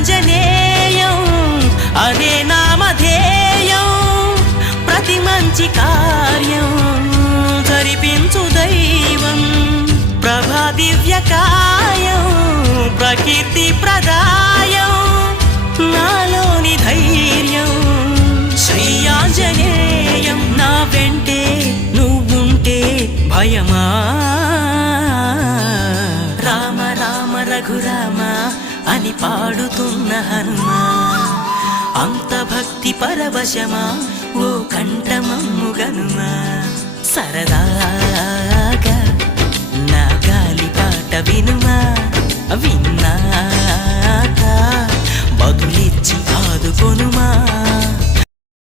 ఆంజనేయం అనే నామధేయం ప్రతి మంచి కార్యం జరిపించు దైవం ప్రభా దివ్యకాయం ప్రకీర్తి ప్రదాయం నాలోని ధైర్యం శ్రీ ఆంజనేయం నా వెంటే నువ్వుంటే భయమా రామ రామ రఘురామ అని పాడుతున్న హనుమా అంత భక్తి పరవశమా ఓ కంఠమమ్ముగనుమా సరదాగా నా గాలి పాట వినుమా విన్నాక బదులిచ్చి ఆదుకొనుమా